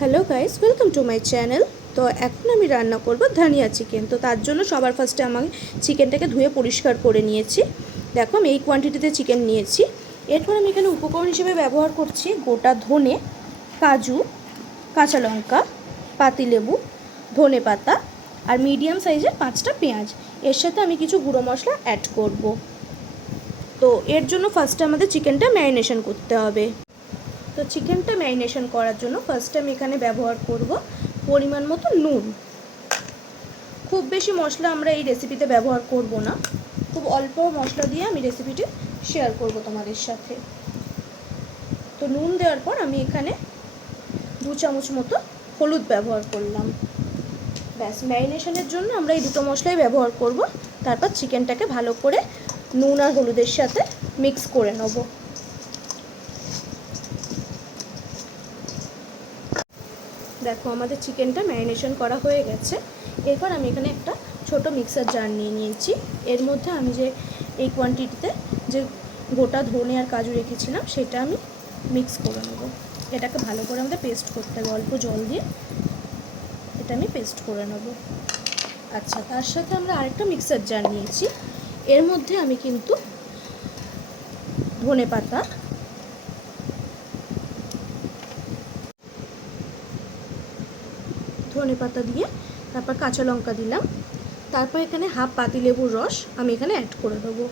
Hello guys welcome to my channel তো এখন আমি রান্না করব ধনিয়া চিকেন তো তার জন্য সবার ফার্স্টে আমি চিকেনটাকে ধুয়ে পরিষ্কার করে নিয়েছি। দেখো, আমি এই কোয়ান্টিটিতে চিকেন নিয়েছি। এরপর আমি এখানে উপকরণ হিসেবে ব্যবহার করছি গোটা ধনে, কাজু, কাঁচা লঙ্কা পাতিলেবু ধনে পাতা আর মিডিয়াম সাইজের পাঁচটা পেঁয়াজ। এর সাথে আমি কিছু গুঁড়ো মশলা অ্যাড করব। তো এর জন্য ফার্স্টে আমাদের চিকেনটা ম্যারিনেশন করতে হবে। তো চিকেনটা ম্যারিনেশন করার জন্য ফার্স্টে আমি এখানে ব্যবহার করব পরিমাণ মতো নুন। খুব বেশি মশলা আমরা এই রেসিপিতে ব্যবহার করব না। খুব অল্প মশলা দিয়ে আমি রেসিপিটি শেয়ার করব তোমাদের সাথে। তো নুন দেওয়ার পর আমি এখানে দু চামচ মতো হলুদ ব্যবহার করলাম। ব্যাস, ম্যারিনেশনের জন্য আমরা এই দুটো মশলাই ব্যবহার করব। তারপর চিকেনটাকে ভালো করে নুন আর হলুদের সাথে মিক্স করে নেব। দেখো, আমাদের চিকেনটা ম্যারিনেশন করা হয়ে গেছে। এরপর আমি এখানে একটা ছোট মিক্সার জার নিয়ে নিয়েছি। এর মধ্যে আমি যে এই কোয়ান্টিটিতে যে গোটা ধনে আর কাজু রেখেছিলাম, সেটা আমি মিক্স করে নেব। এটাকে ভালো করে আমাদের পেস্ট করতে হবে, অল্প জল দিয়ে এটা আমি পেস্ট করে নেব। আচ্ছা তার সাথে আমরা আরেকটা মিক্সার জার নিয়েছি। এর মধ্যে আমি কিন্তু ধনে পাতা ধনে পাতা দিয়ে, তারপর কাঁচা লঙ্কা দিলাম। তারপর এখানে হাফ পাতিলেবুর রস আমি এখানে অ্যাড করে দেবো।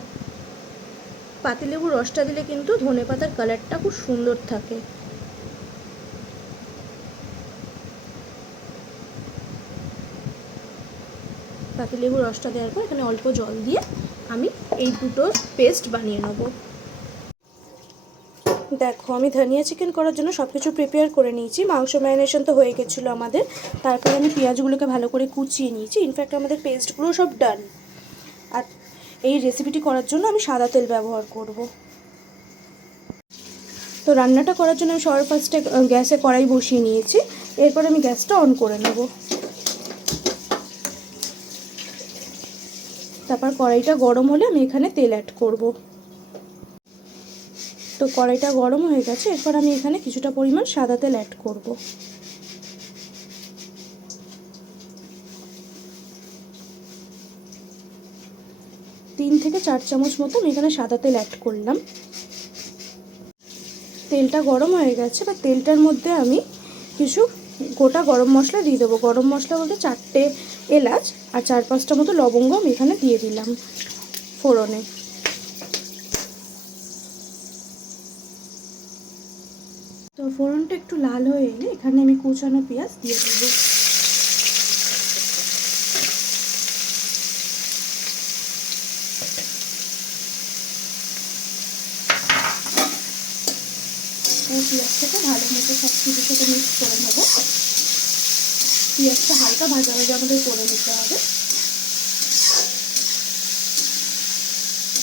পাতিলেবুর রসটা দিলে কিন্তু ধনে পাতার কালারটা খুব সুন্দর থাকে। পাতিলেবুর রসটা দেওয়ার পর এখানে অল্প জল দিয়ে আমি এই দুটো পেস্ট বানিয়ে নেব। দেখো, আমি ধনিয়া চিকেন করার জন্য সব কিছু প্রিপেয়ার করে নিয়েছি। মাংস ম্যারিনেশন তো হয়ে গেছিল আমাদের। তারপরে আমি পেঁয়াজগুলোকে ভালো করে কুচিয়ে নিয়েছি। ইনফ্যাক্ট আমাদের পেস্টগুলো সব ডান আর এই রেসিপিটি করার জন্য আমি সাদা তেল ব্যবহার করব। তো রান্নাটা করার জন্য আমি সবার ফার্স্টে গ্যাসে কড়াই বসিয়ে নিয়েছি। এরপর আমি গ্যাসটা অন করে নেব। তারপর কড়াইটা গরম হলে আমি এখানে তেল অ্যাড করব। তো কড়াইটা গরম হয়ে গেছে, এরপর আমি এখানে কিছুটা পরিমাণ সাদা তেল অ্যাড করব। তিন থেকে চার চামচ মতো আমি এখানে সাদা তেল অ্যাড করলাম। তেলটা গরম হয়ে গেছে বা তেলটার মধ্যে আমি কিছু গোটা গরম মশলা দিয়ে দেবো। গরম মশলা বলতে চারটে এলাচ আর চার পাঁচটা মতো লবঙ্গ আমি এখানে দিয়ে দিলাম ফোড়নে। ফোড়নটা একটু লাল হয়ে এলে এখানে আমি কুচানো পেঁয়াজ দিয়ে দেবো। পেঁয়াজটাকে ভালো মতো সব কিছুর সাথে মিক্স করে নেব। পেঁয়াজটা হালকা ভাজা ভাজা আমাদের করে নিতে হবে।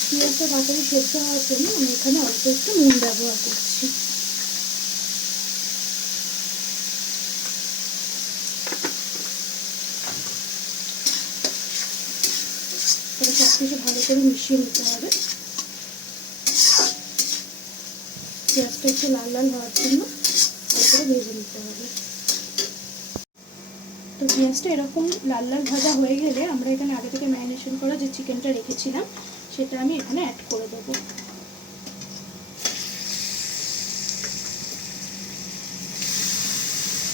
পেঁয়াজটা তাড়াতাড়ি সেদ্ধ হওয়ার জন্য আমি এখানে অল্প একটু নুন ব্যবহার করছি এটা সব কিছু ভালো করে মিশিয়ে নিতে হবে। পেঁয়াজটা একটু লাল লাল হওয়ার জন্য ভালো করে ভেজে নিতে হবে। তো পেঁয়াজটা এরকম লাল লাল ভাজা হয়ে গেলে আমরা এখানে আগে থেকে ম্যারিনেশন করা যে চিকেনটা রেখেছিলাম, সেটা আমি এখানে অ্যাড করে দেবো।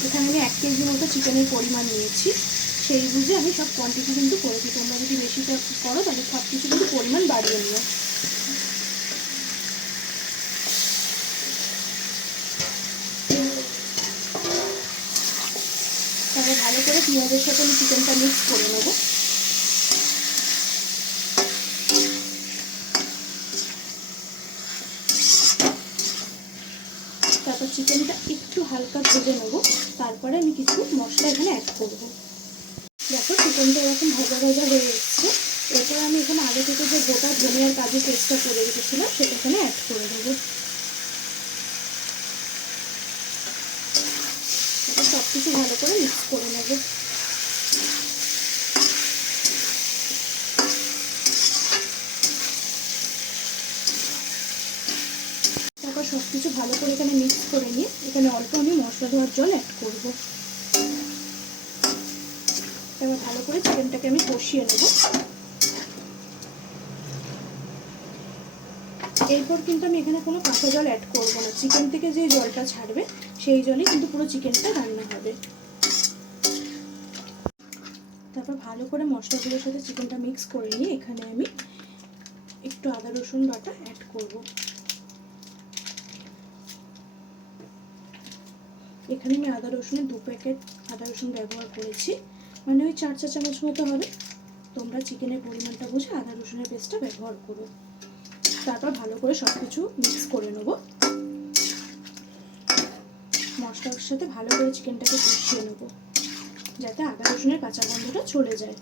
এখানে আমি এক কেজি মতো চিকেনের পরিমাণ নিয়েছি। সেই বুঝে আমি সব কোয়ান্টিটি কিন্তু করেছি। তোমরা যদি বেশিটা করো, তাহলে সব কিছু কিন্তু পরিমাণ বাড়িয়ে নিও। তারপর ভালো করে পেঁয়াজের সাথে আমি চিকেনটা মিক্স করে নেব। তারপর চিকেনটা একটু হালকা ভেজে নেব। তারপরে আমি কিছু মশলা এখানে অ্যাড করব। দেখো চিকেনটা এরকম ভাজা ভাজা হয়ে এসছে। এরপর আমি এখানে আগে থেকে যে গোটা ধনিয়ার কাজু পেস্টটা করে রেখেছিলাম, সেটা এখানে অ্যাড করে দেবো। সব কিছু ভালো করে মিক্স করে নেব। সব কিছু ভালো করে এখানে মিক্স করে নিয়ে, এখানে অল্প আমি মশলা ধোয়ার জল অ্যাড করব। এবার ভালো করে চিকেনটাকে আমি কষিয়ে নেব। এরপর কিন্তু আমি এখানে কোনো কাঁচা জল অ্যাড করব না। চিকেন থেকে যে জলটা ছাড়বে, সেই জলই কিন্তু পুরো চিকেনটা রান্না হবে। তারপর ভালো করে মশলাগুলোর সাথে চিকেনটা মিক্স করে নিয়ে এখানে আমি একটু আদা, রসুন বাটা অ্যাড করব। এখানে আমি আদা, রসুনের দু প্যাকেট আদা, রসুন ব্যবহার করেছি। মানে ওই চার চা চামচ মতো হবে। তোমরা চিকেনের পরিমাণটা বুঝে আদা, রসুনের পেস্টটা ব্যবহার করো। তারপর ভালো করে সব কিছু মিক্স করে নেব। মশলার সাথে ভালো করে চিকেনটাকে কষিয়ে নেব, যাতে আদা, রসুনের কাঁচা গন্ধটা চলে যায়।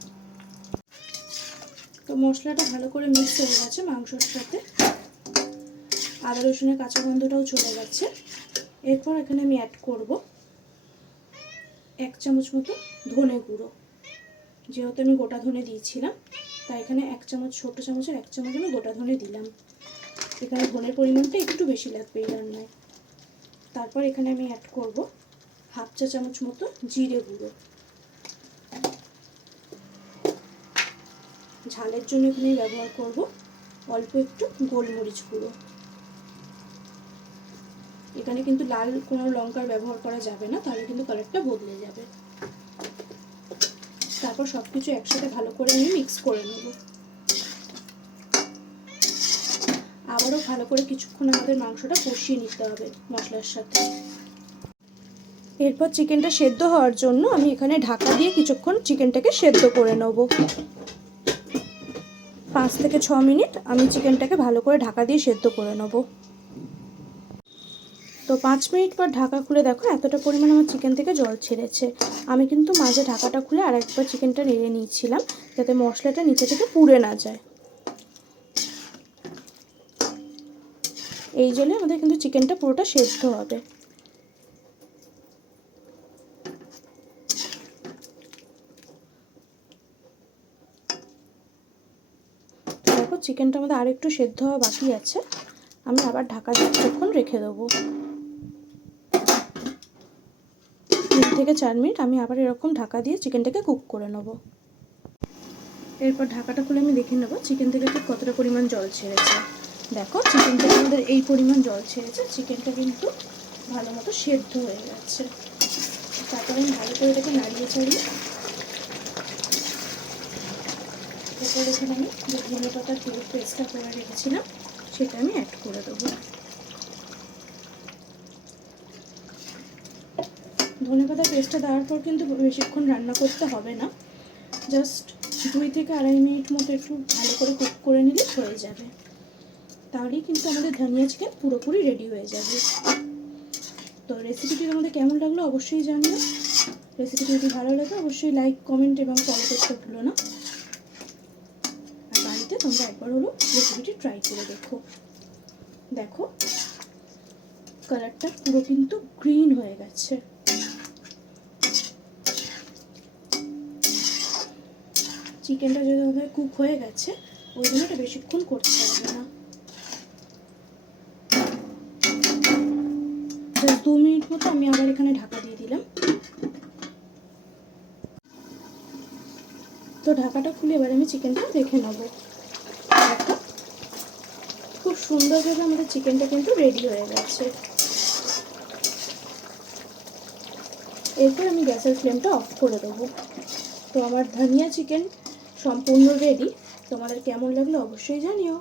তো মশলাটা ভালো করে মিক্স হয়ে গেছে মাংসর সাথে। আদা, রসুনের কাঁচা গন্ধটাও চলে গেছে। এরপর এখানে আমি অ্যাড করব এক চামচ মতো ধনে গুঁড়ো। যেহেতু আমি গোটা ধনে দিয়েছিলাম, তাই এখানে এক চামচ, ছোটো চামচের এক চামচ আমি গোটা ধনে দিলাম। এখানে ধনের পরিমাণটা একটু বেশি লাগবে এই রান্নায়। তারপর এখানে আমি অ্যাড করব হাফ চা চামচ মতো জিরে গুঁড়ো। ঝালের জন্য এখানে ব্যবহার করব অল্প একটু গোলমরিচ গুঁড়ো। এখানে কিন্তু লাল কোনো লঙ্কার ব্যবহার করা যাবে না, তাহলে কিন্তু কালারটা বদলে যাবে। তারপর সব কিছু একসাথে ভালো করে আমি মিক্স করে নেব। আবারও ভালো করে কিছুক্ষণ আমাদের মাংসটা কষিয়ে নিতে হবে মশলার সাথে। এরপর চিকেনটা সেদ্ধ হওয়ার জন্য আমি এখানে ঢাকা দিয়ে কিছুক্ষণ চিকেনটাকে সেদ্ধ করে নেব। পাঁচ থেকে ছ মিনিট আমি চিকেনটাকে ভালো করে ঢাকা দিয়ে সেদ্ধ করে নেব। তো পাঁচ মিনিট পর ঢাকা খুলে দেখো, এতটা পরিমাণ আমার চিকেন থেকে জল ছেড়েছে। আমি কিন্তু মাঝে ঢাকাটা খুলে আর একবার চিকেনটা নেড়ে নিয়েছিলাম, যাতে মশলাটা নিচে থেকে পুড়ে না যায়। এই জলে আমাদের কিন্তু চিকেনটা পুরোটা সেদ্ধ হবে। দেখো, চিকেনটা আমাদের আর একটু সেদ্ধ হওয়া বাকি আছে। আমি আবার ঢাকা দিয়ে রেখে দেবো তিন থেকে চার মিনিট আমি আবার এরকম ঢাকা দিয়ে চিকেনটাকে কুক করে নেব। এরপর ঢাকাটা খুলে আমি দেখে নেব চিকেন থেকে ঠিক কতটা পরিমাণ জল ছেড়েছে। দেখো, চিকেনটা আমাদের এই পরিমাণ জল ছেড়েছে, চিকেনটা কিন্তু ভালো মতো সেদ্ধ হয়ে গেছে। তারপরে আমি ভালো করে এটাকে নাড়িয়ে চাড়িয়ে এরপর এখানে আমি যে ধনে পাতার পেস্টটা করে রেখেছিলাম, সেটা আমি অ্যাড করে দেবো। ধনে পাতার পেস্টটা দেওয়ার পর কিন্তু বেশিক্ষণ রান্না করতে হবে না। জাস্ট দুই থেকে আড়াই মিনিট মতো একটু ভালো করে কুক করে নিলে হয়ে যাবে। তাহলেই কিন্তু আমাদের ধনিয়া চিকেন পুরোপুরি রেডি হয়ে যাবে। তো রেসিপিটি তোমাদের কেমন লাগল অবশ্যই জানিও। রেসিপিটি যদি ভালো লাগে অবশ্যই লাইক কমেন্ট এবং ফলো করতে ভুলো না। আর বাড়িতে তোমরা একবার হলো রেসিপিটি ট্রাই করে দেখো। দেখো কালারটা পুরো কিন্তু গ্রিন হয়ে গেছে। চিকেনটা যেভাবে কুক হয়ে গেছে, ওই জন্য এটা বেশিক্ষণ করতে হবে না। দু মিনিট মতো আমি আবার এখানে ঢাকা দিয়ে দিলাম। তো ঢাকাটা খুলে এবার আমি চিকেনটা দেখে নেব। খুব সুন্দরভাবে আমাদের চিকেনটা কিন্তু রেডি হয়ে গেছে। এরপর আমি গ্যাসের ফ্লেমটা অফ করে দেবো। তো আমার ধনিয়া চিকেন সম্পূর্ণ রেডি তোমাদের কেমন লাগল অবশ্যই জানিও।